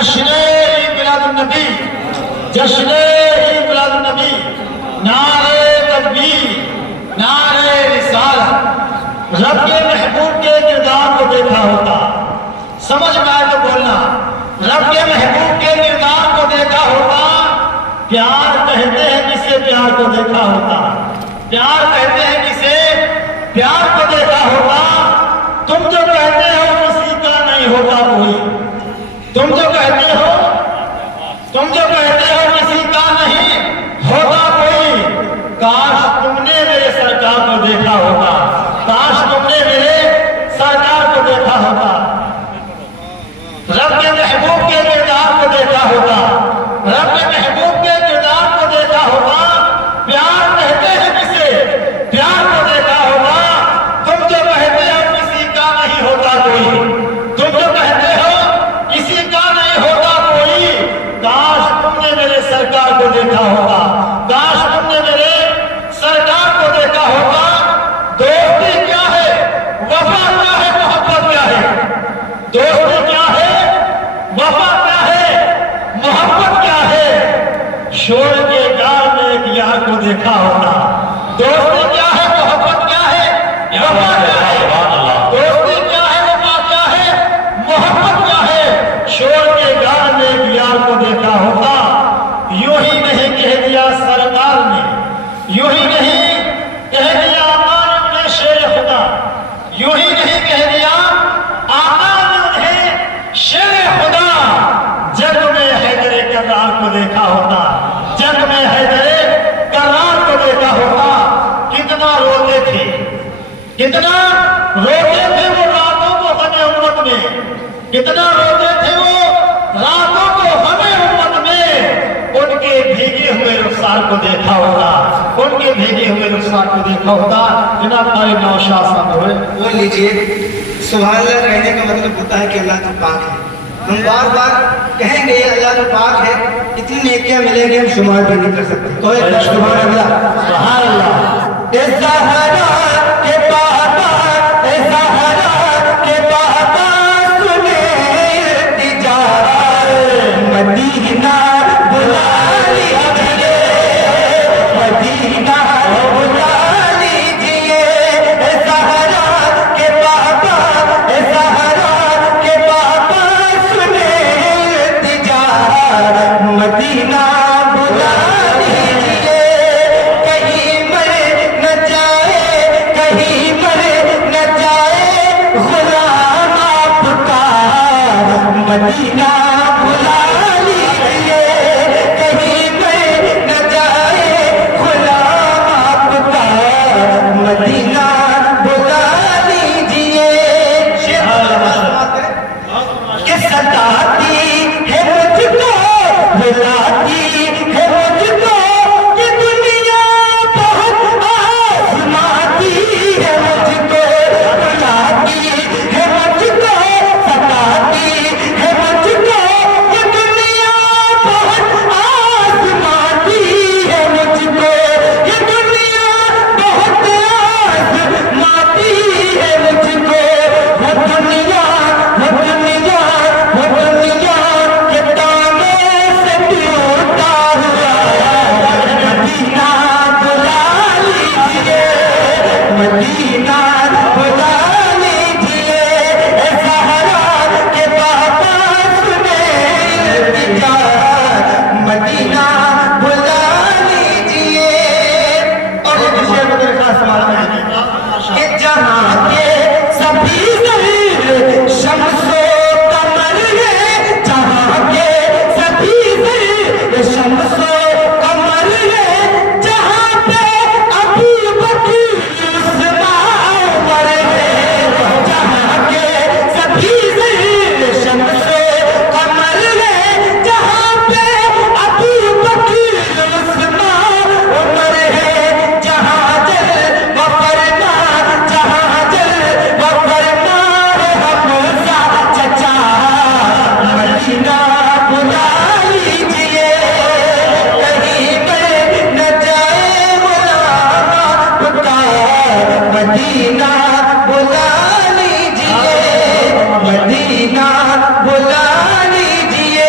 جشن میلاد النبی، جشن میلاد النبی، نعرے تکبیر، نعرے رسالت، رب کے محبوب کے کردار کو دیکھا ہوتا، سمجھ میں آئے تو بولنا، رب کے محبوب کے کردار کو دیکھا ہوتا، پیار کہتے ہیں کسے پیار کو دیکھا ہوتا، پیار کہتے ہیں کسے پیار کو دیکھا ہوتا، تم جو کہتے ہو کسی کا نہیں ہوتا کوئی، تم جو کہتے ہو کسی کا نہیں ہوتا کوئی، کاش تم نے میرے سرکار کو دیکھا ہوتا، کاش تم نے میرے سرکار کو دیکھا ہوتا، رب کے محبوب کے کردار کو دیکھا ہوتا، رب کے محبوب کے کردار کو دیکھا ہوتا، پیار کہتے ہیں کسے پیار کو دیکھا ہوتا، تم جو کہتے ہو کسی کا نہیں ہوتا کوئی، تم جو کہتے ہو کسی کا نہیں ہوتا کوئی، کاش تم نے میرے سرکار کو دیکھا ہوتا، کاش تم نے میرے سرکار کو دیکھا ہوتا۔ دوستی کیا ہے، وفا کیا ہے، محبت کیا ہے، دوستی کیا ہے، وفا کیا ہے، محبت کیا ہے، شور کے گال میں ایک یار کو دیکھا ہوتا، دوستی کیا ہے، محبت کیا ہے، وفا کیا ہے، دوستی کیا ہے، وفا کیا ہے، محبت کیا ہے، شور کے گال میں ایک یار کو دیکھا ہوتا، یوں ہی نہیں کہہ دیا سرکار نے، یوں ہی نہیں کہہ دیا آقا نے شیر خدا، یوں ہی نہیں کہہ دیا آقا نے انہیں شیر خدا، جگ میں حیدر کرار کو دیکھا ہوتا، جگ میں حیدر کرار کو دیکھا ہوتا، کتنا روتے تھے، کتنا روتے تھے وہ راتوں کو ہمیں امت میں، کتنا روتے تھے وہ راتوں کو ہمیں امت میں، ان کے بھیگے ہوئے رخسار کو دیکھا ہوتا، ان کے بھیگے ہوئے رخسار کو دیکھا ہوتا۔ جناب طارق نوشاد صاحب ہوئے بول لیجئے سبحان اللہ کہنے کا مطلب ہوتا ہے کہ اللہ تو پاک ہے، ہم بار بار کہیں گے اللہ تو پاک ہے، اتنی نیکیاں ملیں گے ہم شمار بھی نہیں کر سکتے، تو ایک سبحان اللہ، سبحان اللہ۔ اے زہرا کے پاپا، اے زہرا کے پاپا سنے التجا، مدینہ بلا لیجئے، مدینہ بلا لیجئے، اے زہرا کے پاپا، اے زہرا کے پاپا سنے التجا، مدینہ بلا لیجئے، کہیں مر نہ جائے، کہیں مر نہ جائے غلام آپ کا، مدینہ بلا لیجئے، کہیں مر نہ جائے غلام آپ کا، مدینہ بلا لیجئے، کہ ستاتی ہے مجھ کو، بلاتی ہے مجھ کو، کہ دنیا بہت آزماتی ہے مجھ کو، بلاتی ہے مجھ کو، ستاتی ہے مجھ کو، کہ دنیا بہت آزماتی ہے مجھ کو، کہ دنیا بہت آزماتی ہے مجھ کو، وہ دنیا، وہ دنیا، وہ دنیا کے تانے سے ٹوٹا ہوا، مدینہ بلا لیجئے، مدینہ بلا لیجئے، اے زہرا کے پاپا سنے التجا، مدینہ بلا لیجئے، اور یہ دوسرے کو میرے خاص سوال ہے کہ جہاں کے سبھی ظہیر شمس و قمر ہے، جہاں کے سبھی ظہیر شمس و قمر ہے، جہاں پہ ابو بکر عثمان عمر ہے، جہاں کے سبھی ظہیر شمس و قمر ہے، جہاں پہ ابو بکر عثمان عمر ہے، جہاں جل و فرما، جہاں جل و فرما ہے حمزہ چچا، مدینہ بلا لیجئے، کہیں مر نہ جائے غلام آپ کا، مدینہ بلا لیجئے، مدینہ بلا لیجئے،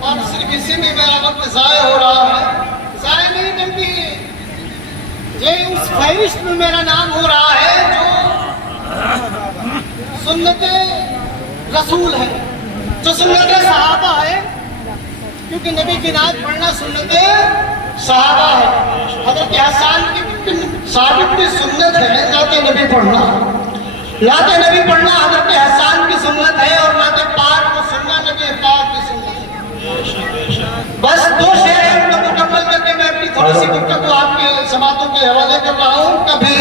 اور صرف اسی میں میرا وقت ضائع ہو رہا ہے. ضائع نہیں بلکہ یہ اس فہرست میں میرا نام ہو رہا ہے جو سنت رسول ہے, جو سنت صحابہ ہے, کیونکہ نبی کی نعت پڑھنا سنت صحابہ ہے. حضرت حسان کی ثابت کی سنت ہے نعت نبی پڑھنا. نعت نبی پڑھنا حضرت حسان کی سنت ہے اور نعت پاک کو سننا نبی پاک کی سنت ہے. بس دو شعر ہیں ان کو مکمل کر کے میں اپنی تھوڑی سی گفتگو آپ کے سماعتوں کے حوالے کر رہا ہوں. کبھی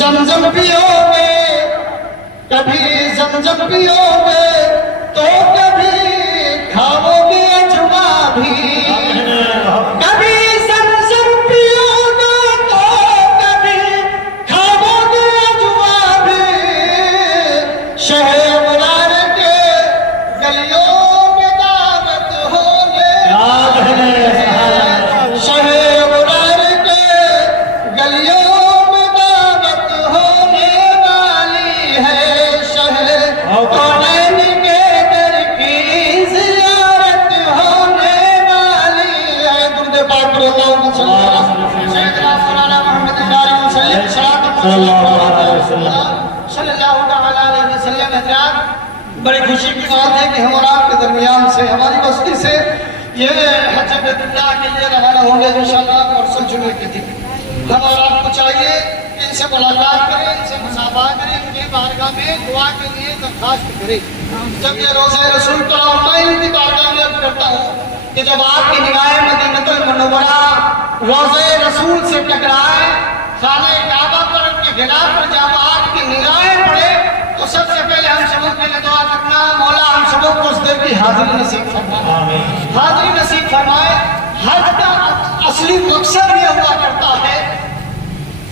زمزم پیو گے, کبھی زمزم پیو گے تو کبھی کھاؤ گے اجوا بھی. کبھی زمزم پیو گے تو کبھی کھاؤ گے اجوا بھی. شہر غرار کے گلیوں میں دعوت ہونے شہر غرار کے گلیوں میں دعوت ہونے والی ہے. شہر کونین کے در کی زیارت ہونے والی ہے. درود پاک پر اللہم صلی اللہ سیدنا مولانا محمد الناری وسلم صلی اللہ علیہ وسلم. حضرات, بڑی خوشی کی بات ہے کہ ہم اور آپ کے درمیان سے, ہماری بستی سے یہ حج بیت اللہ کے لیے روانہ ہوں گے انشاءاللہ پرسوں جمعے کے دن. ہم اور آپ کو چاہیے کہ ان سے ملاقات کریں, ان سے مصافحہ کریں, ان کی بارگاہ میں دعا کے لیے درخواست کریں. جب یہ روزہ رسول کا میں ان کی بارگاہ میں عرض کرتا ہوں کہ جب آپ کی نگاہ مدینہ المنورہ روزہ رسول سے ٹکرائے, خانہ کعبہ پر ان کے غلاف پر جب آپ کی نگاہیں پڑے تو سب سے پہلے ہم سبوں کے لیے دعا کرنا, مولا ہم سبوں کو اس دن کی حاضری نصیب فرمائے. حاضری نصیب فرمائے. حج کا اصلی مقصد یہ ہوا کرتا ہے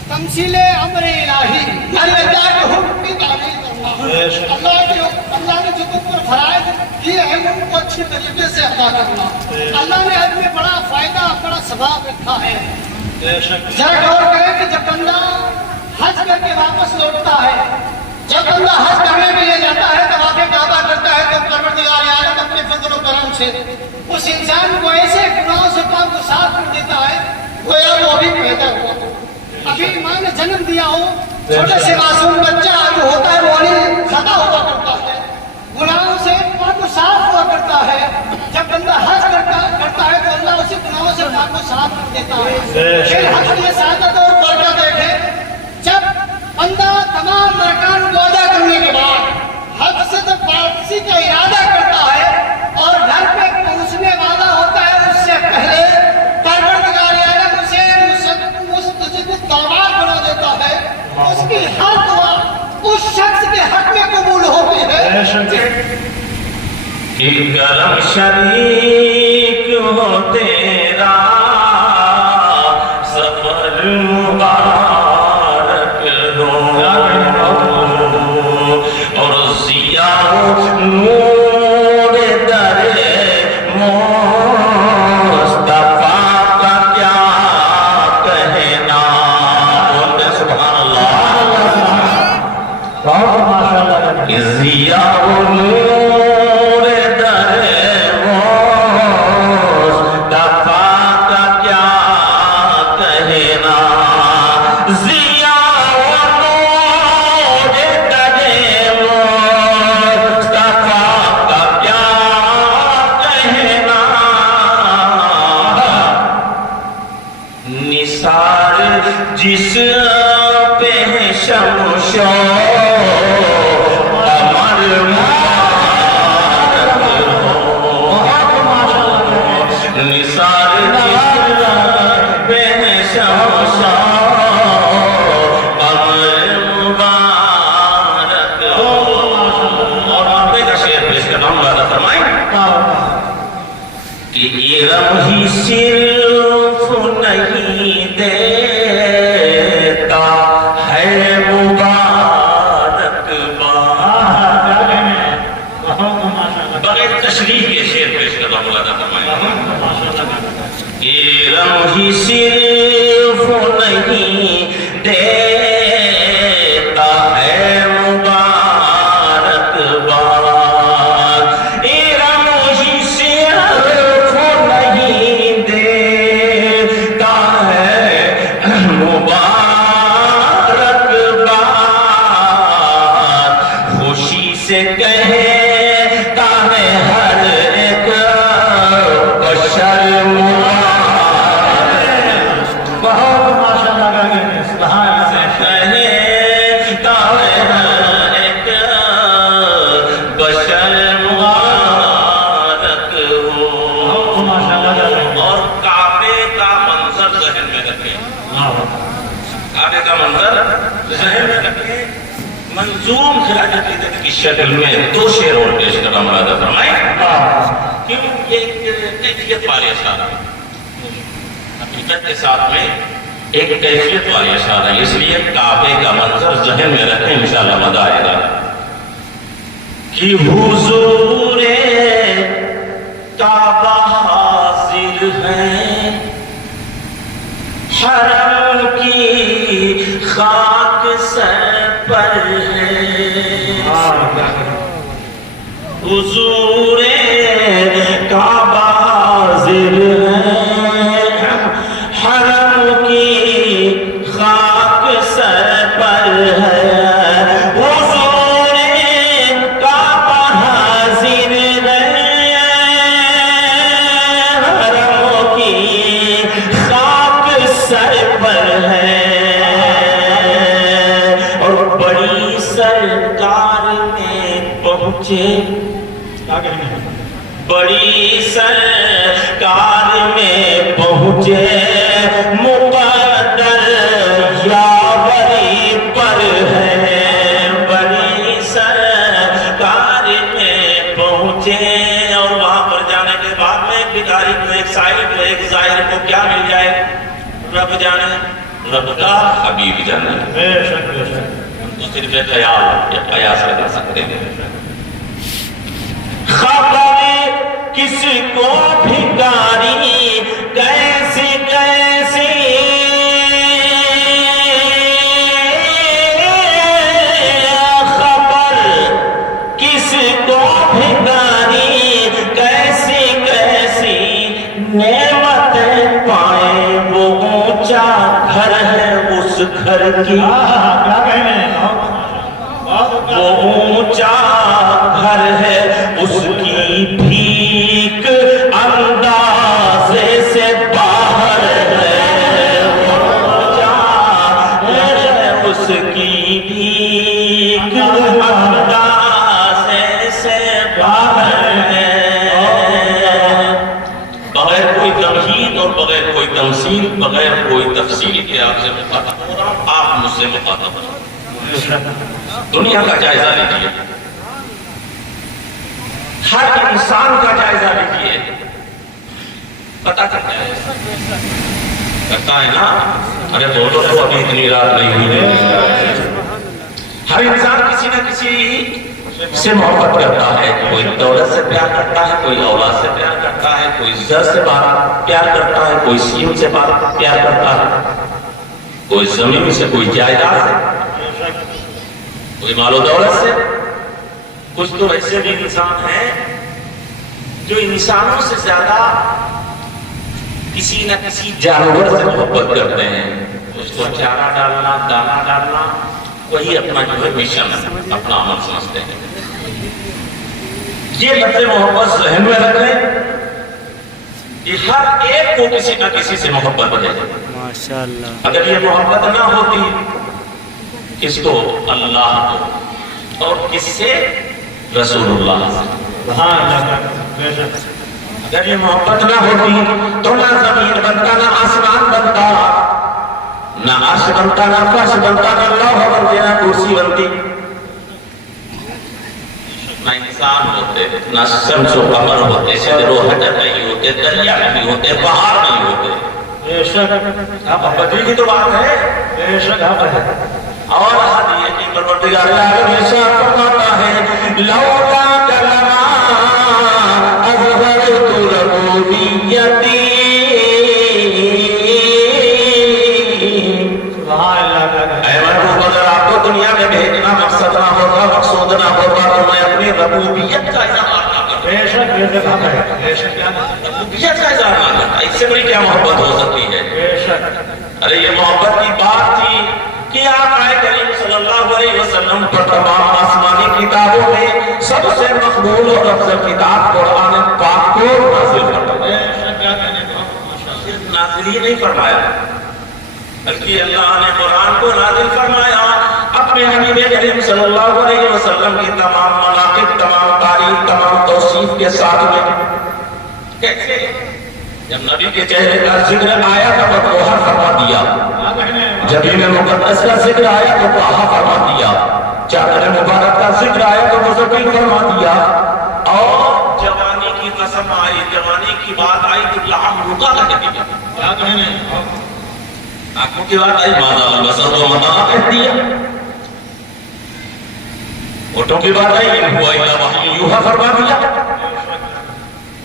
تمثیل امر الہی, یعنی اللہ کے حکم کی تعمیل کرنا. اللہ نے جو تم پر فرائض کیے ہیں ان کو اچھی طریقے سے ادا کرنا. اللہ نے حج میں بڑا فائدہ, بڑا ثواب رکھا ہے. ذرا غور کریں کہ جب بندہ حج کر کے واپس لوٹتا ہے, جب بندہ حج کرنے کے لیے جاتا ہے, طواف کعبہ کرتا ہے, تو پروردگار عالم اپنے فضل و کرم سے اس انسان کو ایسے گناہوں سے پاک کو صاف کر دیتا ہے گویا وہ ابھی پیدا ہوا ہو, ابھی ماں نے جنم دیا ہو. چھوٹے سے معصوم بچہ جو ہوتا ہے وہ خطا ہوا کرتا ہے, گناہوں سے پاک کو صاف ہوا کرتا ہے. جب بندہ حج کرتا ہے تو اللہ اسی گناہوں سے پاک کو صاف کر دیتا ہے. پھر حج کی سعادت اور برکت دیکھیں, جب بندہ تمام ارکان کو ادا کرنے کے بعد حج سے جب واپسی کا ارادہ کرتا ہے اور گھر پہ پہنچنے والا ہوتا ہے, اس سے پہلے پروردگار عالم اسے مستجیب الدعوات بنا دیتا ہے. اس کی ہر دعا اس شخص کے حق میں قبول ہوتی ہے. کرم شریک ہو تیرا سفر مبارک ہو, اور ضیاء نور در مصطفیٰ کا کیا کہنا. سبحان اللہ. ضیاء نور در مصطفیٰ کا کیا کہنا. ضیاء نور در مصطفیٰ کا کیا کہنا. نثار جس پہ شمس و ارم ہی صرف نہیں دیتا ہے مبارک باد. بغیر تشریح کے شعر پیش کر رہا ہوں, مولانا فرمائیں. ارم ہی صرف نہیں دیتا ہے مبارک باد. ارم ہی صرف ذہن میں رکھیں منظوم خراج عقیدت کی شکل میں 2 شعر اور پیش کر مرادہ فرمائیں کیوں یہ کیفیت والے اشعار ہیں حقیقت کے ساتھ میں ایک کیفیت والے اشعار ہیں اس لیے کعبے کا منظر ذہن میں رکھیں انشاءاللہ مزہ آئے گا کہ حضور کعبہ حاضر ہیں حرم کی خاک سر پر ہے حضور کعبہ حاضر ہیں حرم کی خاک سر پر ہے حضور کعبہ حاضر ہیں حرم کی خاک سر پر ہے اور بڑی سرکار میں پہنچے بڑی سرکار میں پہنچے مقدر یاوری پر ہے بڑی سرکار میں پہنچے اور وہاں پر جانے کے بعد میں ایک بھکاری کو ایک سائل کو ایک ظاہر کو کیا مل جائے رب جانے رب کا حبیب جانے ہم تو صرف خیال یا قیاس لگا سکتے ہیں خبر کس کو بھکاری کیسی کیسی خبر کس کو بھکاری کیسی کیسی نعمتیں پائیں وہ اونچا گھر ہے اس گھر کی وہ اونچا گھر ہے اس کی بھیک اندازے سے باہر ہے اونچا گھر ہے اس کی بھیک اندازے سے باہر ہے بغیر کوئی تمہید اور بغیر کوئی تمثیل بغیر کوئی تفصیل کے آپ سے مخاطب ہو رہا ہوں آپ مجھ سے مخاطب ہو دنیا کا جائزہ لیجیے ہر انسان کا جائزہ لیجیے پتہ کرتا ہے کرتا ہے نا ارے بولو تو ابھی اتنی رات نہیں ہوئی ہر انسان کسی نہ کسی سے محبت کرتا ہے کوئی دولت سے پیار کرتا ہے کوئی اولاد سے پیار کرتا ہے کوئی زر سے پیار کرتا ہے کوئی سیم سے پیار کرتا ہے کوئی زمین سے کوئی جائیداد سے کوئی مال و دولت سے کچھ تو ایسے بھی انسان ہیں جو انسانوں سے زیادہ کسی نہ کسی جانور سے محبت کرتے ہیں اس کو چارہ ڈالنا دانا ڈالنا وہی اپنا جو ہے مشن اپنا عمل سمجھتے ہیں یہ لفظ محبت ذہن میں رکھیں یہ ہر ایک کو کسی نہ کسی سے محبت ہے ماشاءاللہ اگر یہ محبت نہ ہوتی کس کو اللہ کو اور کس سے رسول اللہ سے اگر یہ محبت نہ ہوتی تو نہ زمین بنتا نہ آسمان بنتا نہ عرش بنتا نہ فرش بنتا نہ لوح بنتے نہ کرسی بنتی نہ انسان ہوتے نہ شمس و قمر ہوتے شجر و حجر نہیں ہوتے دریا نہیں ہوتے پہاڑ نہیں ہوتے آپ بدری کی تو بات ہے اور یہ کہ پروردگار اللہ ہمیشہ فرماتا ہے لولا کلمہ اظہرت ربوبیتی اے محبوب اگر آپ کو دنیا میں بھیجنا مقصد نہ ہوگا مقصود نہ ہوگا تو میں اپنی ربوبیت کا اظہار نہ کرتا ربوبیت کا اظہار نہ کرتا اس سے بڑی کیا محبت ہو سکتی ہے ارے یہ محبت کی بات تھی کہ آقا کریم صلی اللہ علیہ وسلم پر تمام آسمانی کتابوں میں سب سے مقبول اور افضل کتاب قرآن پاک کو نازل فرمایا صرف نازل ہی نہیں فرمایا بلکہ اللہ نے قرآن کو نازل فرمایا اپنے حبیب کریم صلی اللہ علیہ وسلم کی تمام مناقب تمام تعریف تمام توصیف کے ساتھ میں کیسے جب نبی کے چہرے کا ذکر آیا تو بطوحا فرما دیا، جبین مقدس کا ذکر آیا تو باہا فرما دیا، چادر مبارک کا ذکر آیا تو مزقل فرما دیا، اور جوانی کی قسم آئی، جوانی کی بات آئی تو لعم رکا کہہ دیا، آنکھوں کی بات آئی ماذا البصر و ماذا کہہ دیا، ہوٹوں کی بات آئی ان ہوا الا وحی یوحا فرما دیا،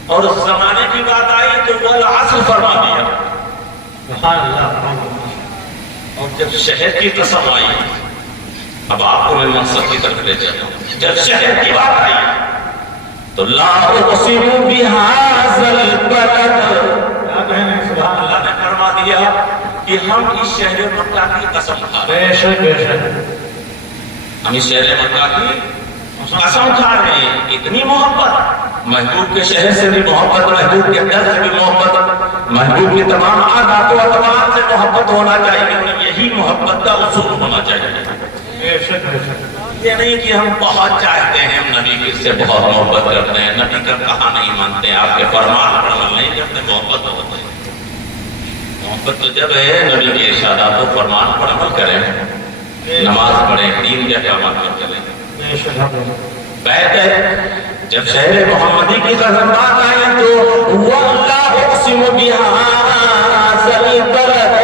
اور اس زمانے کی بات آئی تو وہ العصر فرما دیا، اور جب شہر کی قسم آئی، اب آپ کو میں مقصد کی طرف لے جاتا ہوں، جب شہر کی بات آئی تو لا اقسم بهذا البلد، اللہ نے فرما دیا کہ ہم اس شہر مکہ کی قسم کھا رہے ہیں، ہم اس شہر مکہ کی قسم کھا رہے ہیں، اتنی محبت، محبوب کے شہر سے بھی محبت، محبوب کے در سے بھی محبت، محبوب کی تمام عادات و اطوار سے محبت ہونا چاہیے، اور یہی محبت کا اصول ہونا چاہیے۔ یہ نہیں کہ ہم بہت چاہتے ہیں، ہم نبی سے بہت محبت کرتے ہیں، نبی کا کہا نہیں مانتے، آپ کے فرمان پر عمل نہیں کرتے، محبت ہوتے ہیں۔ محبت تو جب ہے نبی کے ارشادات و فرمان پر عمل کریں، نماز پڑھیں، دین کے احکامات پر چلیں۔ جب شہر محمدی کی قسم بات آئی تو واللہ اقسم بہذا البلد،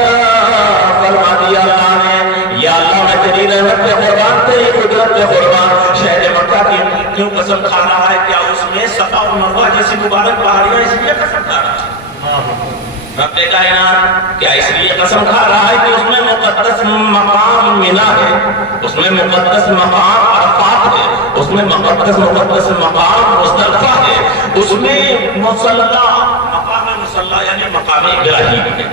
فرما دیا اللہ نے، یا اللہ میں تیری رحمت پہ قربان، تیری قدرت پہ قربان، شہر مکہ کی کیوں قسم کھا رہا ہے؟ کیا اس میں صفا اور مروہ جیسی مبارک پہاڑیاں اس لیے قسم کھا رہا ہے؟ رب کائنات کیا اس لیے قسم کھا رہا ہے کہ اس میں مقدس مقام منا ہے، اس میں مقدس مقام عرفات ہے، اس میں مقدس مقام مزدلفہ ہے، اس میں مصلی، مقام مصلی یعنی مقام ابراہیم ہے۔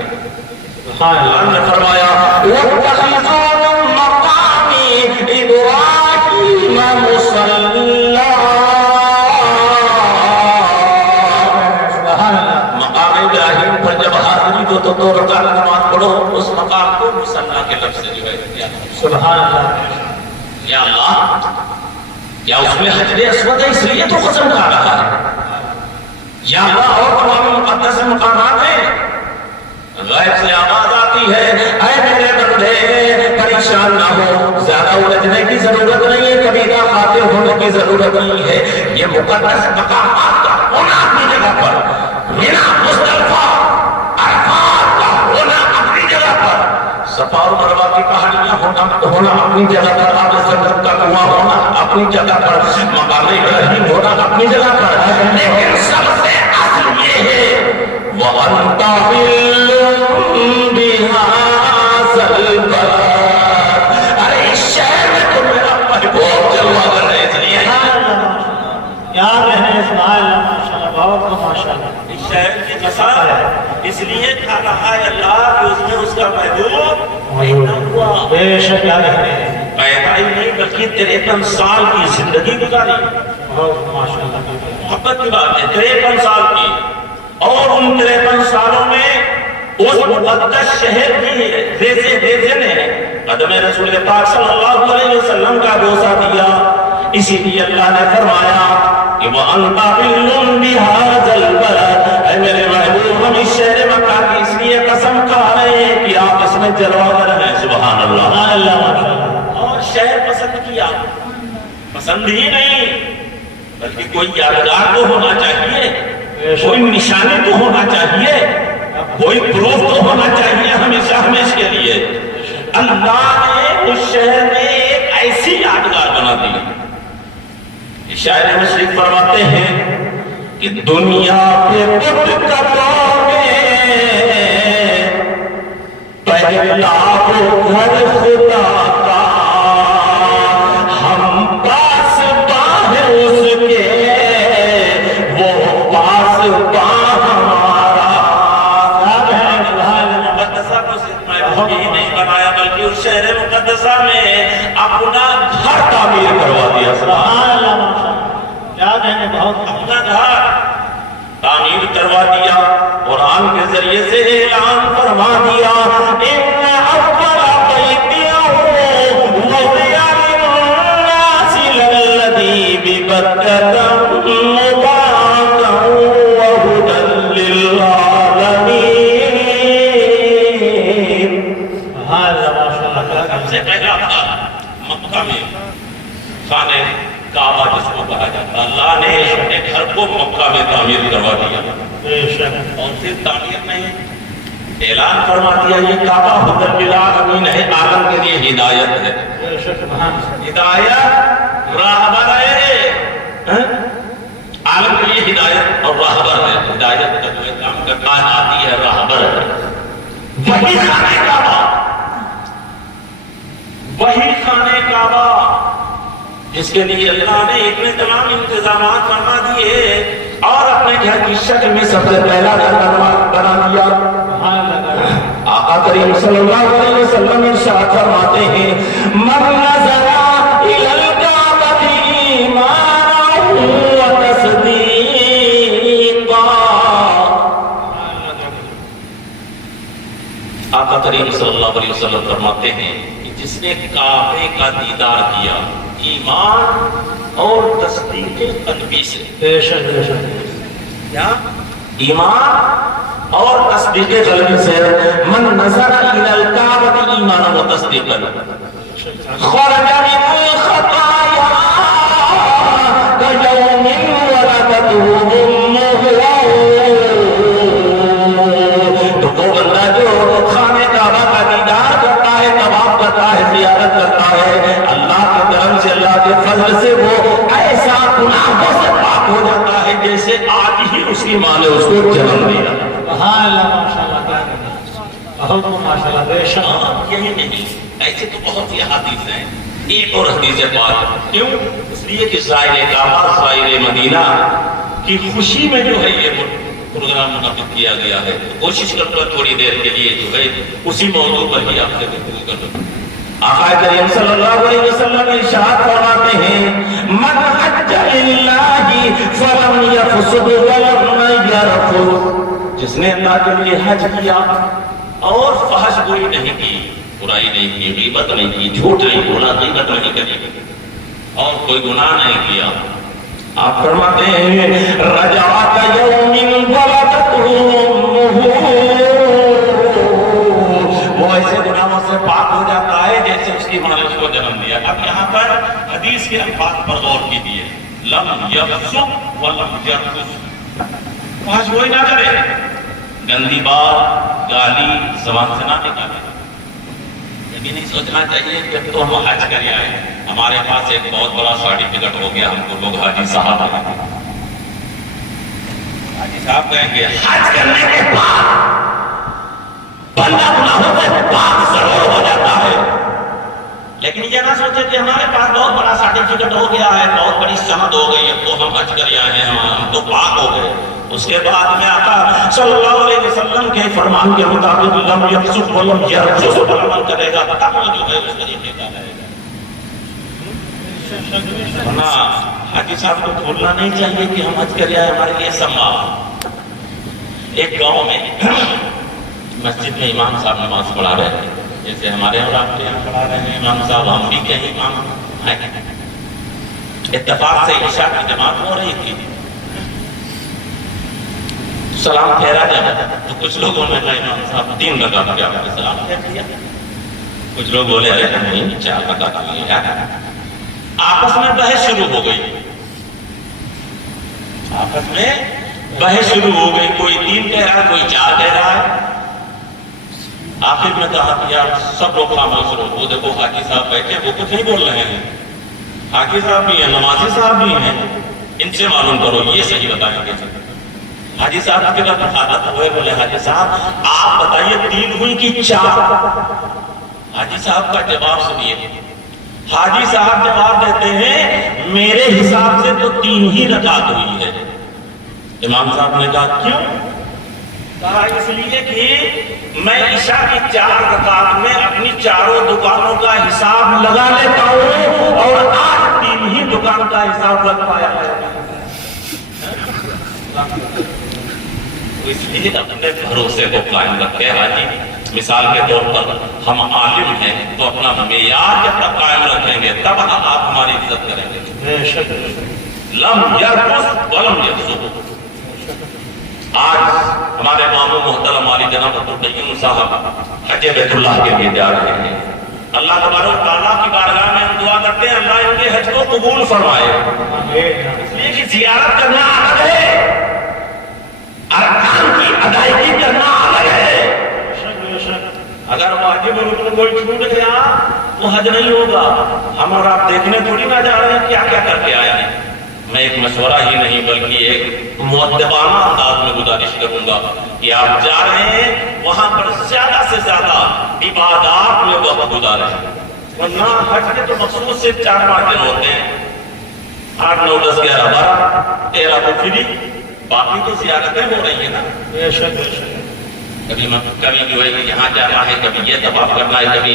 اللہ نے فرمایا وَاتَّخِذُوا مِن مَّقَامِ إِبْرَاهِيمَ مُصَلًّى، مقام ابراہیم پر جب حاضری دو تو 2 رکعت نماز پڑھو، اس مقام کو مصلی کے لفظ سے جو ہے سبحان اللہ، یا اللہ کیا اس میں حجر اسود ہے اس لیے تو قسم کھا رہا ہے؟ یا اللہ اور تمام مقدس مقامات ہیں، غیب سے آواز آتی ہے اے میرے بندے پریشان نہ ہو، زیادہ الجھنے کی ضرورت نہیں ہے، کبھی کا خاطر ہونے کی ضرورت نہیں ہے، یہ مقدس مقامات کا ہونا اپنی جگہ پر، مینا مزدلفہ عرفات کا ہونا اپنی جگہ پر، صفا اور مروہ کی پہاڑیاں ہونا اپنی جگہ پر، آب زمزم کا کنواں ہونا اپنی جگہ پر، مقام ابراہیم ہونا اپنی جگہ پر، لیکن سب سے اصل یہ ہے وَأَنْتَ حِلٌّ بِهَٰذَا الْبَلَدِ، ارے اس شہر میں تو میرا محبوب جلوہ کر رہے، اس لیے یاد رہنے اسماعیل ماشاءاللہ، بہت ماشاءاللہ، اس شہر کی قسم اس لیے کھا رہا ہے اللہ کہ اس میں اس کا محبوب پیدا ہوا، بے شک یاد رہنے، پیدا ہی نہیں بلکہ 53 سال کی زندگی گزاری، بہت ماشاءاللہ، محبت کی بات ہے، 53 سال کی، اور ان 53 سالوں میں اس مقدس شہر کی ریزے نے قدم رسول پاک صلی اللہ علیہ وسلم کا بوسہ دیا، اسی لیے اللہ نے فرمایا کہ وَأَنْتَ حِلٌّ بِهَٰذَا الْبَلَدِ، اے میرے محبوب ہم اس شہر مکہ کی اس لیے قسم کھا رہے ہیں کہ آپ اس میں جلوگر ہیں، سبحان اللہ، اور شہر پسند کیا، پسند ہی نہیں بلکہ کوئی یادگار تو ہونا چاہیے، کوئی نشانی تو ہونا چاہیے، کوئی پروف تو ہونا چاہیے ہمیشہ ہمیشہ کے لیے۔ اللہ نے اس شہر میں ایک ایسی یادگار بنا دی، شاعر مشرق فرماتے ہیں کہ دنیا کے پتکاروں میں پہلا وہ گھر خدا کا، ہم پاس باہ اس کے، وہ پاس باہ ہمارا۔ مقدسہ کو صرف محبوب ہی نہیں بنایا بلکہ اس شہر مقدسہ میں اپنا گھر تعمیر کروا دیا، سبحان اللہ، یاد رہنے بہت اپنا گھر تعمیر کروا دیا، قرآن کے ذریعے سے اعلان فرما دیا ان اول بیت وضع للناس للذی ببکۃ مبارکا وہدی للعالمین، مسجد کو مکہ میں تعمیر کروا دیا اور پھر تعمیر میں اعلان فرما دیا یہ کعبہ حضرت للعالمین ہے، عالم کے لیے ہدایت ہے، ہدایت راہبر ہے، عالم کے لیے ہدایت اور راہبر ہے، ہدایت کا جو کام کرتا ہے آتی ہے راہبر ہے، وہی خانہ کعبہ، وہی خانہ کعبہ جس کے لیے اللہ نے اتنے تمام انتظامات فرما دیے اور اپنے گھر کی شکل میں سب سے پہلا گھر بنا دیا۔ آقا کریم صلی اللہ علیہ وسلم ارشاد فرماتے ہیں من نظر الی الکعبۃ ایمانا وتصدیقا، آقا کریم صلی اللہ علیہ وسلم فرماتے ہیں کہ جس نے کعبے کا دیدار کیا ایمان اور تصدیق قلبی سے، کیا ایمان اور تصدیق قلبی سے، من نظر الی الکعبۃ ایمانا و تصدیقا خرج من الخطایا کیوم ولدته امہ، تو وہ بندہ جو خانہ کعبہ کا دیدار کرتا ہے، طواف کرتا ہے، زیارت کرتا ہے، اللہ کے کرم سے، اللہ کے فضل سے وہ ایسا گناہوں سے پاک ہو جاتا ہے جیسے آج ہی اس کی ماں نے اس کو جنم دیا۔ سبحان اللہ، ماشاءاللہ، کیا بہت ماشاءاللہ، بے شک۔ یہی نہیں، ایسے تو بہت سی حدیث ہیں، ایک اور حدیث پاک، کیوں؟ اس لیے کہ سائر کعبہ، سائر مدینہ کی خوشی میں جو ہے یہ پروگرام منعقد کیا گیا ہے، کوشش کرتا تھوڑی دیر کے لیے جو ہے اسی موضوع پر ہی آپ سے گفتگو کروں۔ آقا کریم صلی اللہ علیہ وسلم ارشاد فرماتے ہیں من حج للہ فلم یفسد ولم یرفث، جس نے اللہ کے لیے حج کیا اور فحش گوئی نہیں کی، برائی نہیں کی، غیبت نہیں کی، جھوٹ نہیں بولا، غیبت نہیں کری اور کوئی گناہ نہیں کیا، آپ فرماتے ہیں رجعت یوم ولدته امہ، وہ ایسے گناہوں سے پاک ہو جاتا ہے جیسے اس کی ماں نے اس کو جنم دیا۔ اب یہاں پر حدیث کے الفاظ پر غور کیجیے، لم یفسق ولم یرفث، فحش گوئی نہ کرے، گندی بات گالی زبان سے نہ نکالے۔ یہ بھی نہیں سوچنا چاہیے کہ تو ہم حج کر آئے، ہمارے پاس ایک بہت بڑا سرٹیفکیٹ ہو گیا، ہم کو لوگ حاجی صاحب آئے، حاجی صاحب کہیں گے حج کرنے کے بعد بندہ گناہوں سے پاک ضرور ہو جاتا ہے، لیکن یہ نہ سوچے کہ ہمارے پاس بہت بڑا سرٹیفکیٹ ہو گیا ہے، بہت بڑی سند ہو گئی ہے تو ہم حج کر آئے ہیں، ہم تو پاک ہو گئے۔ اس کے بعد میں آقا صلی اللہ علیہ وسلم کے فرمان کے مطابق لم یفسق ولم یرفث پر عمل کرے گا، تب وہ جو ہے اس طریقے کا رہے گا۔ حاجی صاحب کو بھولنا نہیں چاہیے کہ ہم حج کر آئے، ہمارے لیے سماع۔ ایک گاؤں میں مسجد میں امام صاحب نماز پڑھا رہے تھے، جیسے ہمارے اور آپ کے یہاں پڑھا رہے ہیں امام صاحب، ہم بھی کہیں امام ہیں۔ اتفاق سے عشاء کی جماعت ہو رہی تھی، سلام پھیرا جانا تو کچھ لوگوں نے کہا امام صاحب 3 رکعت کیا آپ نے سلام پھیر دیا، کچھ لوگ بولے ارے نہیں 4 رکعت ہوئی ہے۔ آپس میں بحث شروع ہو گئی، آپس میں بحث شروع ہو گئی، کوئی 3 کہہ رہا ہے، کوئی 4 کہہ رہا ہے۔ آخر میں کہا کہ یار سب لوگ خاموش رہو، وہ دیکھو حاجی صاحب بیٹھے وہ کچھ نہیں بول رہے ہیں، حاجی صاحب بھی ہیں، نمازی صاحب بھی ہیں، ان سے معلوم کرو یہ صحیح بتائیں گے۔ حاجی صاحب کے بعد حالت ہوئے، بولے حاجی صاحب آپ بتائیے 3 ہوئی کہ 4؟ حاجی صاحب کا جواب سنیے، حاجی صاحب جواب دیتے ہیں میرے حساب سے تو 3 ہی رکعت ہوئی ہے۔ امام صاحب نے کہا کیوں؟ کہا اس لیے کہ میں عشاء کی 4 رکعت میں اپنی 4 دکانوں کا حساب لگا لیتا ہوں اور آج 3 ہی دکان کا حساب لگ پایا ہے۔ اس لیے اپنے بھروسے کو قائم رکھے۔ حاجی مثال کے طور پر ہم عالم ہیں تو اپنا معیار جب تک قائم رکھیں گے تب آپ ہماری عزت کریں گے۔ لم یرفث ولم یفسق۔ آج ہمارے ماموں محترم علی جناب عبدالقیوم صاحب حج بیت اللہ کے لیے جا رہے ہیں، اللہ تبارک و تعالیٰ کی بارگاہ میں ہم دعا دعا کرتے ہیں اللہ ان کے حج کو قبول فرمائے، اس لیے کہ زیارت کرنا الگ ہے، ارکان کی ادائیگی کرنا الگ ہے۔ اگر واجب رکن کوئی چھوٹ گیا تو حج نہیں ہوگا۔ ہم اور آپ دیکھنے تھوڑی نہ جا رہے ہیں کیا کیا کر کے آئے ہیں۔ میں ایک مشورہ ہی نہیں بلکہ ایک مؤدبانہ انداز میں گزارش کروں گا کہ آپ جا رہے ہیں وہاں پر زیادہ سے زیادہ عبادات میں وقت گزاریں، ورنہ حج کے تو مخصوص سے 4-5 دن ہوتے ہیں، 8, 9, 10, 11, 12, 13 تو فری، باقی تو زیارتیں ہو رہی ہیں نا۔ کبھی جو ہے یہاں جانا ہے، کبھی یہ طواف کرنا ہے، کبھی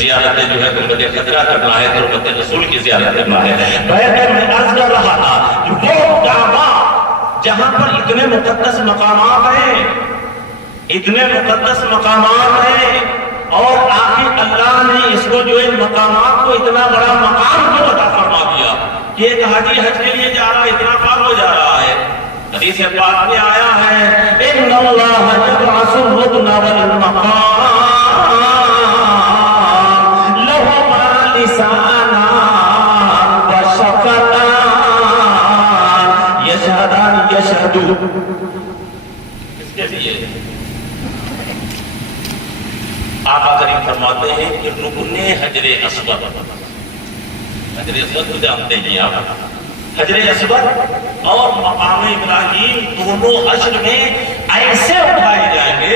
زیارت جو ہے تربت خضرہ کرنا ہے، تربت رسول کی زیارت کرنا ہے۔ بہتر میں عرض کر رہا تھا کہ وہ کعبہ جہاں پر اتنے مقدس مقامات ہیں، اتنے مقدس مقامات ہیں، اور آخر اللہ نے اس کو جو ان مقامات کو اتنا بڑا مقام کیوں عطا فرما دیا کہ ایک حاجی حج کے لیے جا رہا ہے اتنا پار ہو جا رہا ہے۔ حدیث پاک میں آیا ہے ان اللہ یبعث الرکن والمقام لہما لسانان وشفتان یشہدان یشہدو، اس کے لیے آقا کریم فرماتے ہیں کہ رکن حجر اسود، حجر اسود کو جانتے ہیں آپ، حجر اسود اور مقام ابراہیم دونوں حشر میں ایسے اٹھائے جائیں گے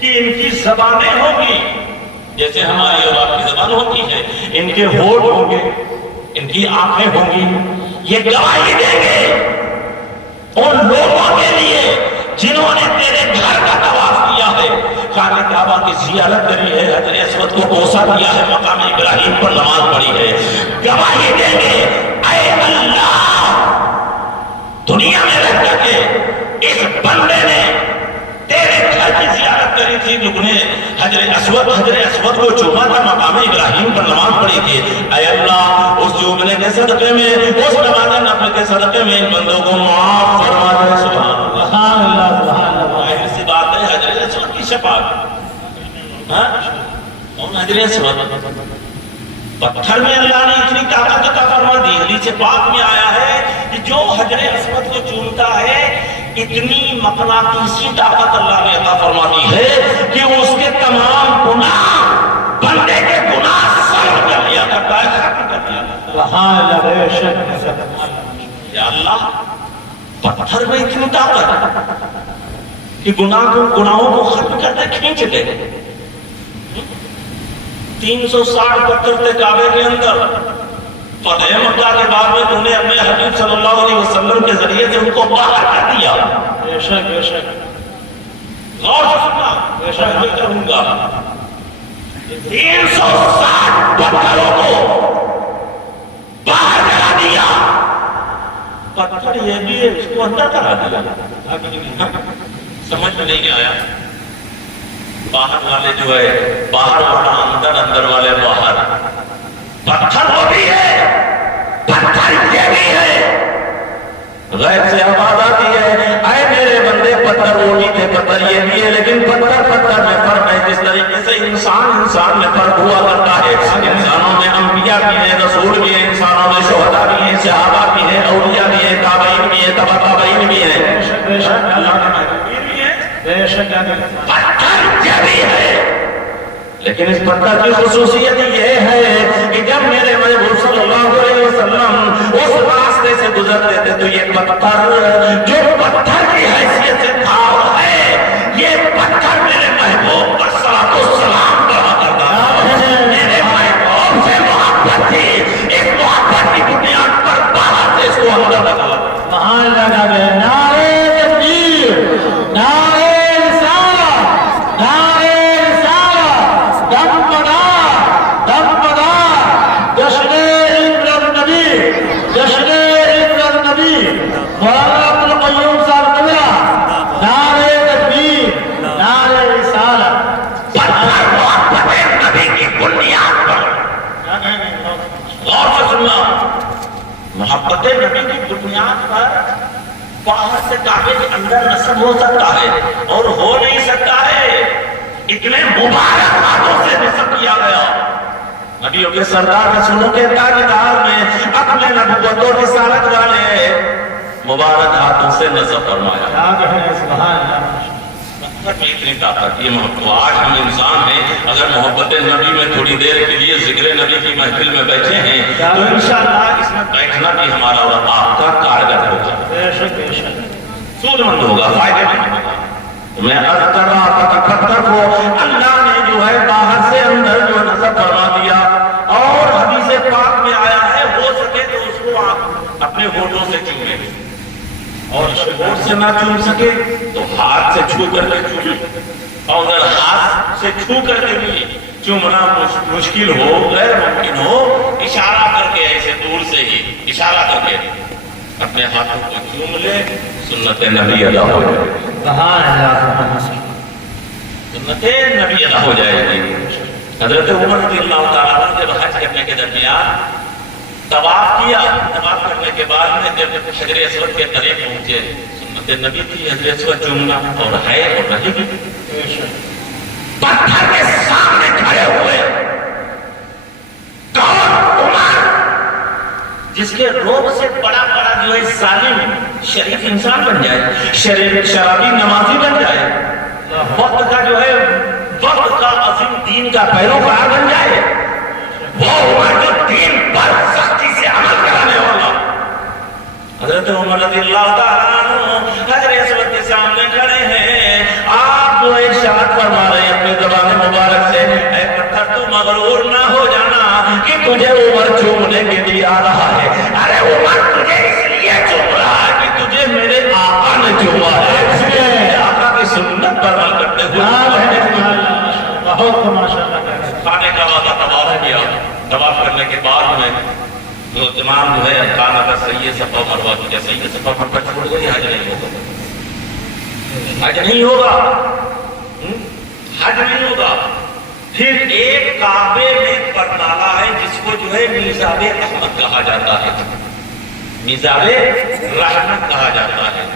کہ ان کی زبانیں ہوں گی جیسے ہماری اور آپ کی زبان ہوتی ہے، ان کے ہونٹ ہوں گے، ان کی آنکھیں ہوں گی، یہ گواہی دیں گے ان لوگوں کے لیے جنہوں نے تیرے گھر کا طواف کیا ہے، خانہ کعبہ کی زیارت کری ہے، حجر اسود کو بوسہ دیا ہے، مقام ابراہیم پر نماز پڑھی ہے، گواہی دیں گے اے اللہ دنیا میں رہ کر کے اس بندے نے تیرے گھر کی زیارت کری تھی، رکن حجر اسود کو چوما تھا، مقام ابراہیم پر نماز پڑھی تھی، اے اللہ اس چومنے کے صدقے میں، اس نماز نفل کے صدقے میں ان بندوں کو معاف فرما دے۔ سبحان اللہ سبحان اللہ، ظاہر سی بات ہے حجر اسود کی شفاعت، ہاں کون حجر اسود؟ پتھر میں اللہ نے اتنی طاقت عطا فرما دی۔ حدیث پاک میں آیا ہے کہ جو حجر اسود کو چومتا ہے اتنی مقناطیسی طاقت اللہ نے عطا فرما دی ہے کہ اس کے تمام گناہ، بندے کے گناہ صرف کر لیا کرتا ہے، ختم کر دیا۔ یا اللہ پتھر میں اتنی طاقت کہ گناہوں کو ختم کرتے کھینچ لے۔ 360 پتھر تھے کعبے کے اندر، فتح مکہ کے بعد میں تو نے اپنے حبیب صلی اللہ علیہ وسلم کے ذریعے سے ان کو باہر کر دیا۔ بے شک بے شک، غور سے سننا، بے شک میں کہوں گا 360 پتھروں کو باہر کرا دیا۔ پتھر یہ بھی ہے اس کو اندر کرا دیا، سمجھ میں نہیں آیا؟ باہر والے جو ہے باہر والا اندر، اندر والے باہر، پتھر وہ بھی ہے، پتھر یہ بھی ہے، غیر سے آواز آتی ہے اے میرے بندے پتھر وہ بھی تھے، پتھر یہ بھی ہے، لیکن پتھر پتھر میں فرق ہے۔ جس طریقے سے انسان میں فرق ہوا کرتا ہے، انسانوں میں انبیاء بھی ہیں، رسول بھی ہیں، انسانوں میں شہداء بھی ہیں، صحابہ بھی ہیں، اولیاء بھی ہیں، تابعین بھی ہیں، تبع تابعین بھی ہیں، اللہ کے محبوبین بھی ہیں، پتھر یہ بھی ہے۔ لیکن اس پتھر کی خصوصیت یہ ہے کہ جب میرے محبوب صلی اللہ علیہ وسلم اس راستے سے گزرتے تھے تو یہ پتھر جو پتھر کی حیثیت سے تھا ہے، یہ پتھر میرے محبوب پر صلاۃ والسلام پڑھا کرتا تھا۔ میرے محبوب سے محبت تھی، اس محبت کی بنیاد پر باہر سے اس کو اندر لگا۔ سبحان اللہ، نعرہ تکبیر، نعرہ محبت نبی کی بنیاد پر باہر سے کعبے کے اندر نصب ہو سکتا ہے اور ہو نہیں سکتا ہے، اتنے مبارک ہاتھوں سے نصب کیا گیا۔ نبیوں کے سردار رسولوں کے تاجدار میں اپنے نبوت و رسالت والے مبارک ہاتھوں سے نصب فرمایا. میں اتنی طاقت یہ محبت. آج ہم انسان ہیں, اگر محبت نبی میں تھوڑی دیر کے لیے ذکر نبی کی محفل میں بیٹھے ہیں تو انشاءاللہ اس میں بیٹھنا بھی ہمارا اور آپ کا کارگر ہوگا, سود مند ہوگا, فائدہ مند ہوگا. میں عرض کر رہا تھا کہ پتھر کو اللہ نے جو ہے باہر سے اندر جو نصب فرما دیا, اور حدیث پاک میں آیا ہے ہو سکے تو اس کو آپ اپنے ہونٹوں سے چومیں, اور ہونٹ سے نہ چوم سکے تو ہاتھ سے چھو کر کے چومیں, اور اگر ہاتھ سے چھو کر کے بھی چومنا مشکل ہو, غیر ممکن ہو, اشارہ کر کے ایسے دور سے ہی اشارہ کر کے اپنے ہاتھوں کو چوم لے, سنت نبی ادا ہو جائے, سنت نبی ادا ہو جائے گی. حضرت عمر رضی اللہ تعالیٰ عنہ جب حج کرنے کے درمیان طواف کیا, طواف کرنے کے بعد میں جب حجر اسود کے قریب پہنچے, سنت نبی تھی حجر اسود چومنا, اور ہے اور رہی بھی. پتھر کے سامنے کھڑے ہوئے جس کے روب سے بڑا بڑا جو ہے ظالم شریف انسان بن جائے, شرابی نمازی بن جائے, وقت کا جو ہے وقت کا عظیم دین کا پیروکار بن جائے, وہ عمر جو دین پر سختی سے عمل کرانے والا. حضرت عمر رضی اللہ تعالیٰ عنہ حجر اسود کے سامنے کھڑے ہیں, آپ جو ارشاد فرما رہے ہیں اپنی زبان مبارک سے, اے پتھر تو مغرور نہ ہو جانا کہ تجھے عمر چومنے کے لیے آ رہا ہے. ارے عمر تجھے اس لیے چوم رہا ہے کہ تجھے میرے آقا نے چوما ہے, اس لیے آقا کی سنت پر عمل کرتے ہوئے بہت ماشاءاللہ. کھانے کا وعدہ طواف کیا. طواف کرنے کے بعد میں جو تمام جو ہے کھانا کا صحیح صفا مروا کیا, صحیح صفا مروا چھوڑ گئی, حج نہیں ہوگا, حج نہیں ہوگا, حج نہیں ہوگا. پھر ایک کعبے میں پرنالہ ہے جس کو جو ہے میزاب احمد کہا جاتا ہے, میزاب رحمت کہا جاتا ہے.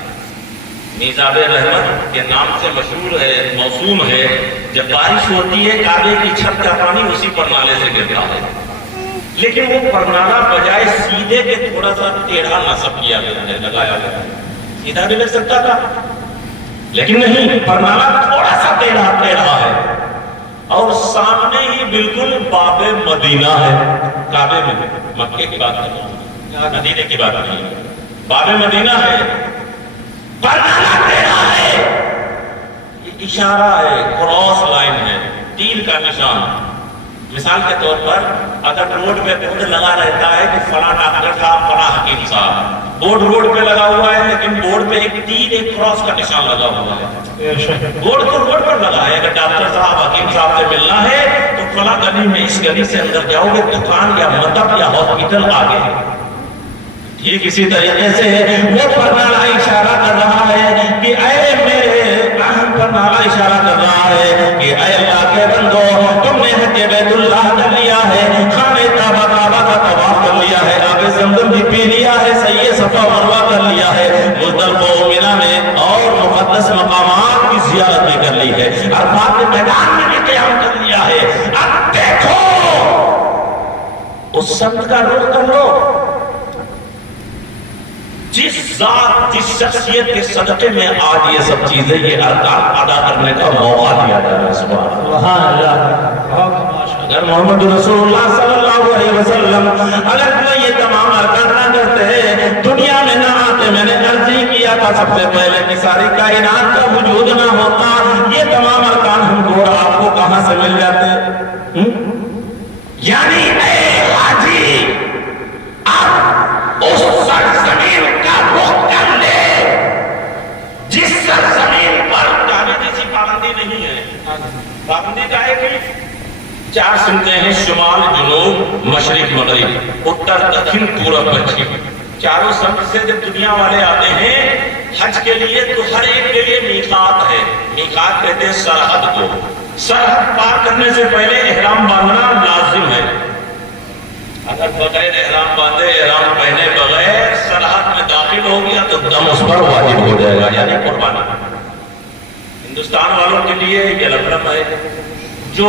میزاب رحمت کے نام سے مشہور ہے, موسوم ہے. جب بارش ہوتی ہے کعبے کی چھت کا پانی اسی پرنالے سے گرتا ہے, لیکن وہ پرنالہ بجائے سیدھے کے تھوڑا سا ٹیڑھا نصب کیا گیا ہے, لگایا گیا ہے. سیدھا بھی لگ سکتا تھا لیکن نہیں, پرنالہ تھوڑا سا ٹیڑھا ہے, اور سامنے ہی بالکل باب مدینہ ہے. کعبے میں مکے کی بات نہیں, مدینے کی بات نہیں, باب مدینہ ہے, پرنالہ ٹیڑھا ہے. یہ اشارہ ہے, کراس لائن ہے, تیر کا نشان. مثال کے طور پر اگر روڈ پہ بورڈ لگا رہتا ہے کہ فلاں ڈاکٹر صاحب, فلاں حکیم صاحب, بورڈ روڈ پہ لگا ہوا ہے لیکن بورڈ پہ ایک تیر, ایک کراس کا نشان لگا ہوا ہے. بورڈ تو روڈ پر لگا ہے, اگر ڈاکٹر صاحب حکیم صاحب سے ملنا ہے تو فلاں گلی میں, اس گلی سے اندر جاؤ گے, دکان یا مطلب یا ہاسپٹل آگے ہے. ٹھیک اسی طریقے سے وہ پرنالہ اشارہ کر رہا ہے کہ اے میرے پرنالہ اشارہ کر رہا ہے کہ اے اللہ کے بندو, تم نے حج بیت اللہ کر لیا ہے, خانہ کعبہ کا طواف کر لیا ہے, آب زمزم بھی پی لیا ہے, صحیح صفا مروا کر لیا ہے, مزدلفہ و منی میں اور مقدس مقامات کی زیارت بھی کر لی ہے, عرفات کے میدان میں بھی قیام کر لیا ہے. اب دیکھو اس سمت کا رخ کر لو, جس ذات جس شخصیت کے صدقے میں آج یہ سب چیزیں, یہ ارکان ادا کرنے کا موقع دیا جا رہا ہے. سبحان اللہ. اگر محمد رسول اللہ صلی اللہ علیہ وسلم اگر کوئی یہ تمام ارکان نہ کرتے, دنیا میں نہ آتے, میں نے عرض ہی کیا تھا سب سے پہلے کہ ساری کائنات کا وجود نہ ہوتا, یہ تمام ارکان ہم کو اور آپ کو کہاں سے مل جاتے. یعنی اے حاجی, آپ اس سرزمین کا رخ کر لے جس سرزمین پر کعبے جیسی پابندی نہیں ہے. پابندی کا ہے کہ 4 سمتیں ہیں, شمال, جنوب, مشرق, مغرب, اتر, دکھن, پورب, پچھم. چاروں سمت سے جب دنیا والے آتے ہیں حج کے لیے تو ہر ایک کے لیے میقات ہے. میقات کہتے ہیں سرحد کو. سرحد پار کرنے سے پہلے احرام باندھنا لازم ہے. اگر بغیر احرام باندھے, احرام پہنے بغیر سرحد میں داخل ہو گیا تو دم اس پر واجب ہو جائے گا, یعنی قربانی. ہندوستان والوں کے لیے یہ لفظ ہے, جو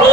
2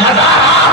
1000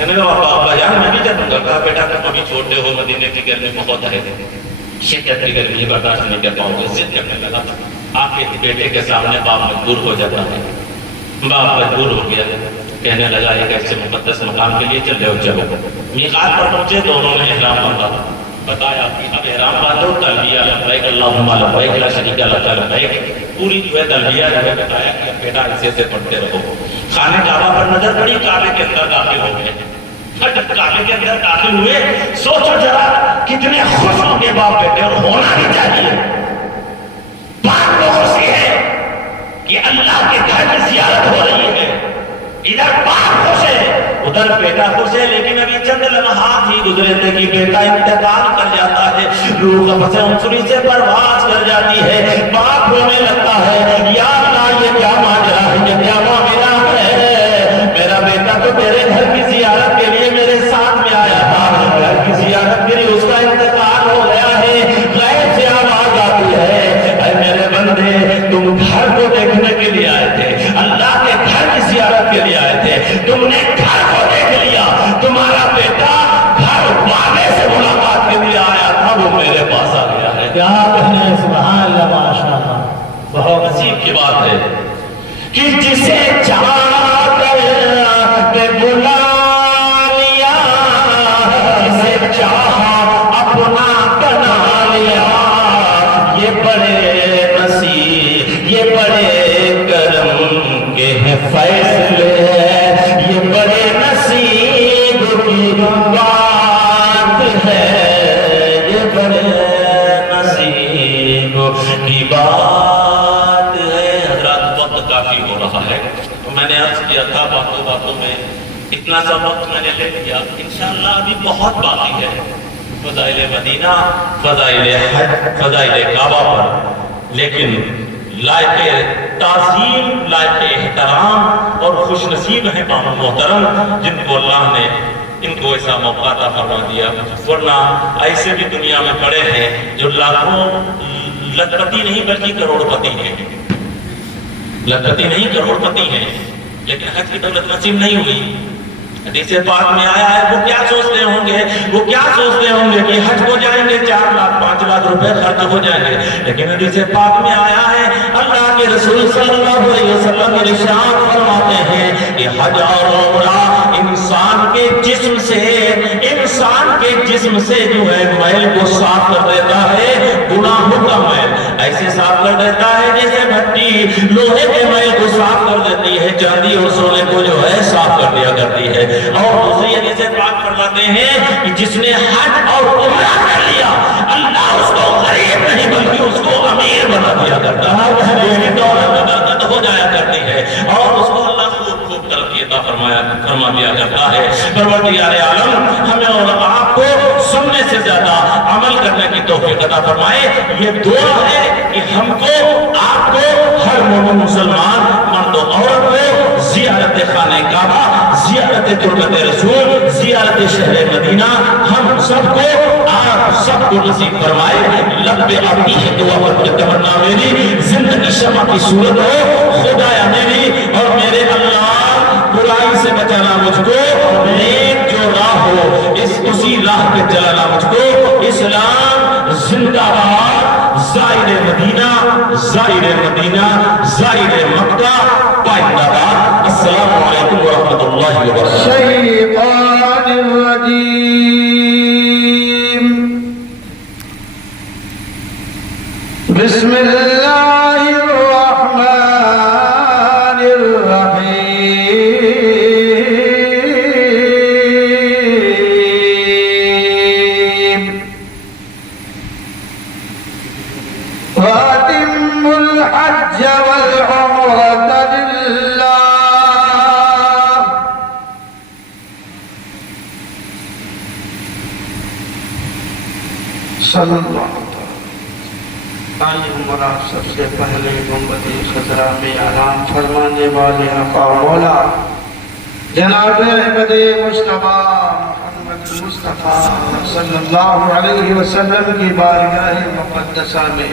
میں نے کہا ابا جان میں بھی چلوں گا. کہا بیٹا تم ابھی چھوٹے ہو, مدینے کی گرمی بہت ہے, شدت کی گرمی برداشت نہیں کر پاؤ گے. ضد کرنے لگا. آپ کے بیٹے کے سامنے باپ مجبور ہو جاتا ہے. باپ مجبور ہو گیا, کہنے لگا ایک ایسے مقدس مقام کے لیے چل رہے ہو, چلو. میقات پر پہنچے, دونوں نے احرام باندھا. بتایا کہ اب احرام باندھو, تلبیہ لبیک اللہم لبیک لا شریک لک لبیک, پوری جو ہے تلبیہ جو ہے بتایا کہ بیٹا ایسے سے پڑھتے رہو. خانہ کعبہ پر نظر پڑی, کعبے کے اندر داخل ہو گئے. جب کعبے کے اندر داخل ہوئے, سوچو ذرا کتنے خوش ہوں گے باپ بیٹے, اور ہونا بھی چاہیے. بات بہت سی ہے کہ اللہ کے گھر میں زیارت ہو رہی ہے, ادھر باپ خوش ہے, ادھر بیٹا خوش ہے. لیکن ابھی چند لمحات ہی گزرے تھے کہ بیٹا انتقال کر جاتا ہے, روح قبض عنصری سے پرواز کر جاتی ہے. باپ رونے لگتا ہے, یا اللہ یہ کیا ماجرا ہے, یہ کیا معاملہ ہے. میرا بیٹا تو تیرے گھر کی زیارت کے لیے میرے ساتھ میں آیا تھا, گھر کی زیارت کے لیے اس کا انتقال ہو گیا ہے. غیب سے آواز آتی ہے, اے میرے بندے تم گھر کو دیکھنے کے لیے آئے تھے, اللہ کے گھر کی زیارت کے لیے آئے تھے, تم نے گھر کو دیکھ لیا. تمہارا بیٹا گھر والے سے ملاقات کے لیے آیا تھا, وہ میرے پاس آ گیا ہے. کیا کہنے, سبحان اللہ, ماشاء اللہ. بہت عجیب کی بات ہے کہ جسے چاہ کر کے بلا لیا, جسے چاہا اپنا بنا لیا. یہ بڑے نصیب, یہ بڑے کرم کے ہیں فیصلے, یہ بڑے نصیب کی بات ہے, یہ بڑے نصیب کی بات ہے. حضرات وقت کافی ہو رہا ہے, میں نے عرض کیا تھا باتوں باتوں میں اتنا سا وقت میں نے لے لیا. انشاءاللہ ابھی بہت باقی ہے, فضائل مدینہ, فضائل حج, فضائل کعبہ پر. لیکن لائق تعظیم, لائق احترام اور خوش نصیب ہیں ماموں محترم جن کو اللہ نے ان کو ایسا موقع عطا فرما دیا. ورنہ ایسے بھی دنیا میں پڑے ہیں جو لاکھوں لکھپتی نہیں بلکہ کروڑ پتی ہیں, لکھپتی نہیں کروڑ پتی ہیں, لیکن حج کی دولت نصیب نہیں ہوئی. حدیث پاک میں آیا ہے, وہ کیا سوچتے ہوں گے, وہ کیا سوچتے ہوں گے کہ حج کو جائیں گے 4 لاکھ 5 لاکھ روپے خرچ ہو جائیں گے. لیکن حدیث پاک میں آیا ہے, اللہ کے رسول صلی اللہ علیہ وسلم ارشاد فرماتے ہیں کہ حج اور عمرہ انسان کے جسم سے, انسان کے جسم سے جو ہے میل کو صاف کر دیتا ہے. گناہوں کا میل ایسے صاف کر دیتا ہے جیسے بھٹی لوہے کے میل کو صاف کر دیتی ہے, چاندی اور سونے کو جو ہے صاف کر دیا کرتی ہے. اور دوسری حدیث پاک فرماتے ہیں کہ جس نے حج اور عمرہ کر لیا, اللہ اس کو غریب نہیں بلکہ اس کو امیر بنا دیا کرتا ہے. اس کی دولت میں برکت ہو جایا کرتی ہے اور اس کو اللہ خوب خوب ترقی عطا فرما دیا کرتا ہے. پروردگار عالم ہمیں اور آپ کو سننے سے زیادہ عمل کرنے کی توفیق عطا فرمائے. یہ دعا ہے کہ ہم کو, آپ کو, ہر مومن مسلمان مرد و عورت کو زیارت خانہ کعبہ, زیارت تربت رسول, زیارت شہر مدینہ, ہم سب کو, آپ سب کو نصیب فرمائے. لب عبدی ہے دعا پر تمنا میری, زندگی شمع کی صورت ہو خدایا میری, اور میرے اللہ برائی سے بچانا مجھ کو, نیک جو راہ ہو اسی راہ پہ چلانا مجھ کو. اسلام زندہ باد, زائر مدینہ, زائر مدینہ, زائر مکہ پائندہ باد. السلام علیکم ورحمۃ اللہ وبرکاتہ. الشیطان الرجیم. بسم اللہ الرحمن الرحیم. وَأَتِمُّوا الْحَجَّ وَالْعُمْرَةَ لِلَّهِ صلی اللہ علیہ وسلم. آئیے ہمارا سب سے پہلے گنبد خضرا میں اعلان فرمانے والے آقا مولا جناب احمد مصطفیٰ محمد مصطفیٰ صلی اللہ علیہ وسلم کی بارگاہ مقدسہ میں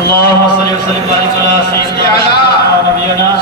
اللهم صل وسلم وبارك على سيدنا ونبينا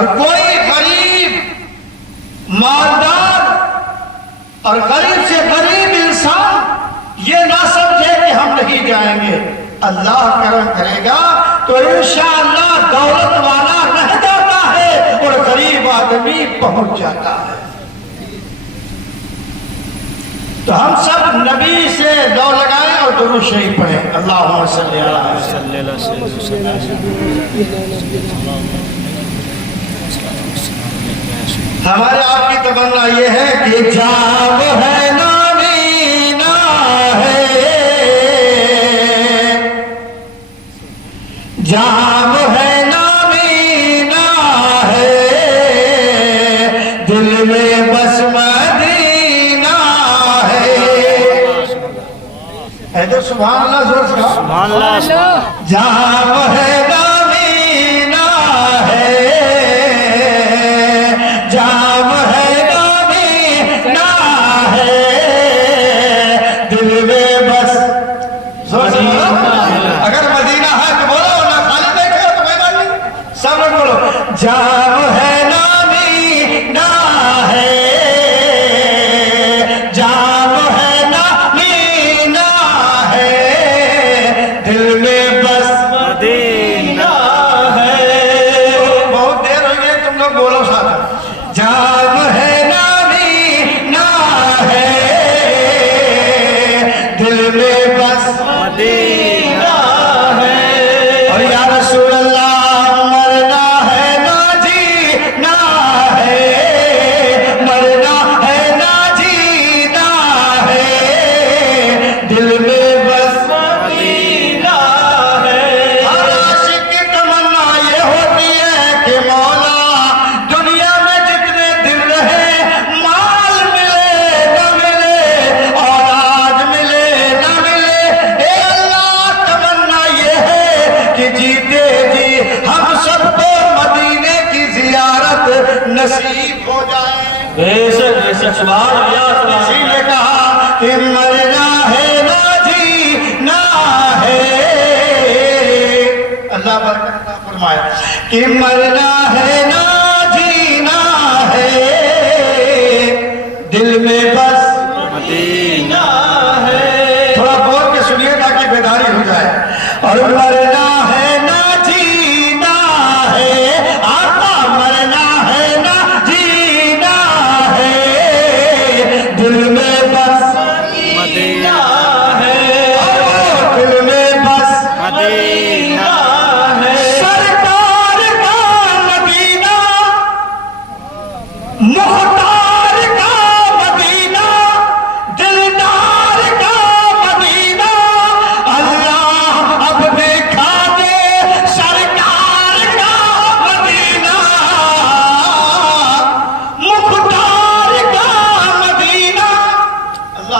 اور کوئی غریب مالدار اور غریب سے غریب انسان یہ نہ سمجھے کہ ہم نہیں جائیں گے، اللہ کرم کرے گا تو انشاءاللہ دولت والا رہ جاتا ہے اور غریب آدمی پہنچ جاتا ہے۔ تو ہم سب نبی سے دو لگائیں اور درود شریف پڑھیں، اللہم صلی اللہ علیہ وسلم۔ صلی اللہ علیہ وسلم۔ ہمارے آپ کی تمنا یہ ہے کہ جام ہے نامینا ہے، جام ہے نامینا ہے، دل میں بس مدینہ ہے۔ حیدر سبحان اللہ زور سے کہو۔ سبحان اللہ۔ جام ہے نامینا ہے، جام ہے نامینا ہے، دل میں بس زور سے بولو۔ اگر مدینہ ہے تو بولو، نہ خالی بیٹھے ہو تو کوئی بات نہیں، سب لوگ بولو۔ جام ہے نامینا ہے، جام ہے نامینا ہے، دل میں بس مدینہ ہے۔ بہت دیر ہو گئی، تم لوگ بولو ساتھ۔ جام ہے نامینا ہے، دل میں بس مدینہ ہے۔ اور یا رسول اللہ مرنا ہے نہ جینا ہے، مرنا ہے نہ جینا ہے، دل میں بس مدینہ ہے۔ ہر عاشق کی تمنا یہ ہوتی ہے کہ مولا دنیا میں جتنے دن رہے، مال ملے نہ ملے، اولاد ملے نہ ملے، اے اللہ تمنا یہ ہے کہ جیتے جی ہم سب کو مدینے کی زیارت نصیب ہو جائے۔ بے شک سبحان اللہ۔ اسی نے کہا کہ مرنا ہے نہ جینا ہے، اللہ برکت عطا فرمائے، کہ مرنا ہے نہ جینا ہے، دل میں بس مدینہ ہے۔ تھوڑا بول کے سنیے تاکہ بیداری ہو جائے۔ اور مرنا ہے نہ جینا ہے، آقا مرنا ہے نہ جینا ہے، دل میں بس مدینہ ہے، اور دل میں بس مدینہ ہے۔ سرکار کا مدینہ، مختار کا مدینہ، دلدار کا مدینہ، اللہ اب دکھا دے سرکار کا مدینہ، مختار کا مدینہ۔ اللہ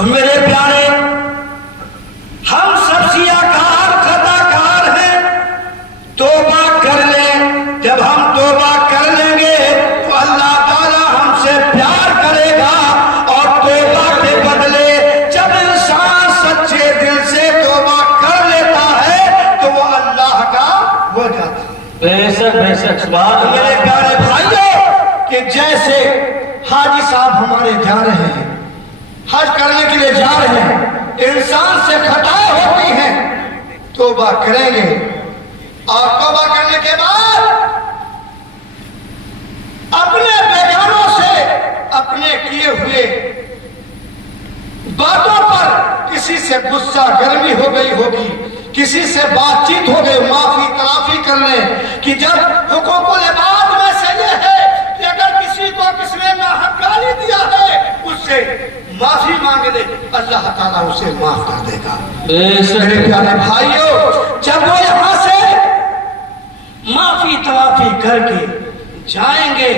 تو میرے پیارے ہم سب سیاکار خطاکار ہیں، توبہ کر لیں. جب ہم توبہ کر لیں گے تو اللہ تعالی ہم سے پیار کرے گا. اور توبہ کے بدلے جب انسان سچے دل سے توبہ کر لیتا ہے تو وہ اللہ کا ہو جاتا ہے. بے شک میرے پیارے بھائیوں کہ جیسے حاجی صاحب ہمارے جا رہے ہیں، حج کرنے کے لیے جا رہے ہیں، انسان سے خطائیں ہوتی ہیں، توبہ کریں گے اور توبہ کرنے کے بعد اپنے بیگانوں سے اپنے کیے ہوئے باتوں پر کسی سے غصہ گرمی ہو گئی ہوگی، کسی سے بات چیت ہو گئی، معافی تلافی کر لیں. کہ جب حقوق العباد میں سے یہ ہے کہ اگر کسی کو کس نے ناحق گالی دیا ہے اس سے معافی مانگ لے، اللہ تعالیٰ اسے معاف کر دے گا. میرے پیارے بھائیوں جب وہ یہاں سے معافی تلافی کر کے جائیں گے،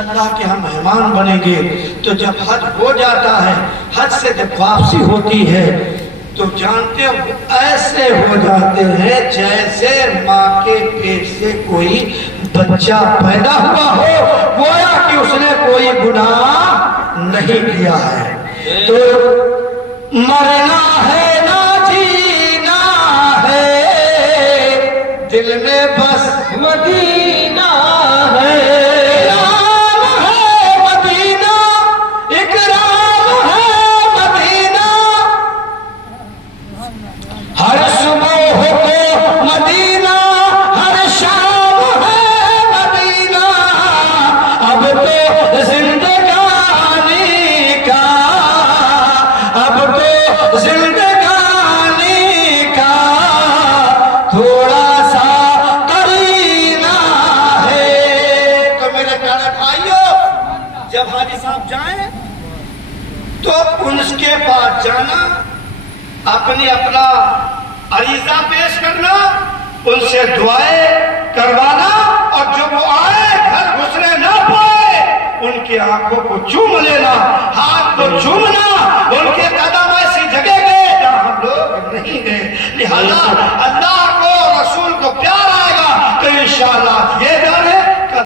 اللہ کے ہم مہمان بنیں گے. تو جب حج ہو جاتا ہے، حج سے جب واپسی ہوتی ہے تو جانتے ہو ایسے ہو جاتے ہیں جیسے ماں کے پیٹ سے کوئی بچہ پیدا ہوا ہو، گویا کہ اس نے کوئی گناہ نہیں کیا ہے. تو مرنا ہے نہ جینا ہے، دل میں بس مدینہ ہے. اکرام ہے مدینہ، اکرام ہے مدینہ، ہر صبح کو مدینہ، ہر شام ہے مدینہ. اب تو زندگانی کا، اب تو زندگانی کا تھوڑا سا قرینہ ہے. تو میرے پیارے بھائیوں جب حاجی صاحب جائیں تو ان کے پاس جانا، اپنا عریضہ پیش کرنا، ان سے دعائیں کروانا، اور جب وہ آئے گھر گھسنے نہ پائے ان کی آنکھوں کو چوم لینا، ہاتھ کو چومنا. ان کے قدم ایسی جگہ گئے جہاں ہم لوگ نہیں گئے. لہذا اللہ کو رسول کو پیار آئے گا تو انشاءاللہ یہ